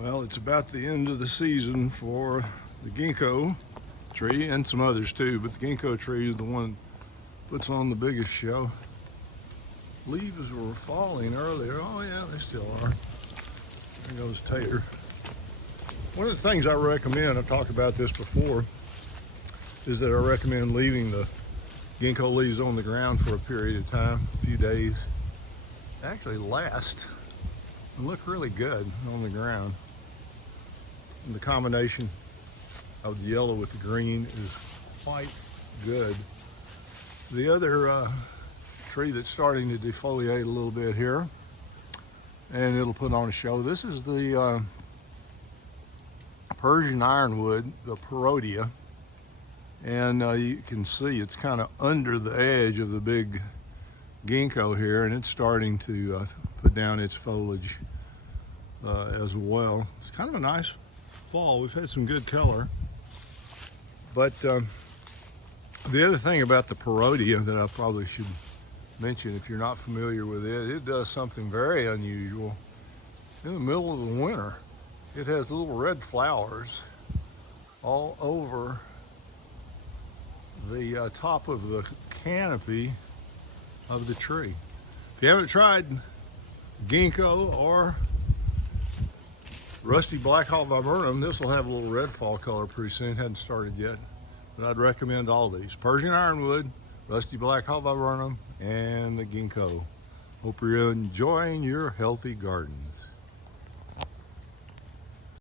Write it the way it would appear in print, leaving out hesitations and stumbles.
Well, it's about the end of the season for the ginkgo tree and some others too, but the ginkgo tree is the one that puts on the biggest show. Leaves were falling earlier. Oh yeah, they still are. There goes Tater. One of the things I recommend, I've talked about this before, is that I recommend leaving the ginkgo leaves on the ground for a period of time, a few days. They actually last and look really good on the ground. And the combination of the yellow with the green is quite good. The other tree that's starting to defoliate a little bit here, and it'll put on a show. This is the Persian Ironwood, the Perodia, and you can see it's kind of under the edge of the big ginkgo here, and it's starting to put down its foliage as well. It's kind of a nice fall. We've had some good color, but the other thing about the Perodia that I probably should mention, if you're not familiar with it, it does something very unusual. In the middle of the winter, it has little red flowers all over the top of the canopy of the tree. If you haven't tried ginkgo or rusty Blackhaw Viburnum, this will have a little red fall color pretty soon. Hadn't started yet, but I'd recommend all these: Persian Ironwood, rusty Blackhaw Viburnum, and the ginkgo. Hope you're enjoying your healthy gardens.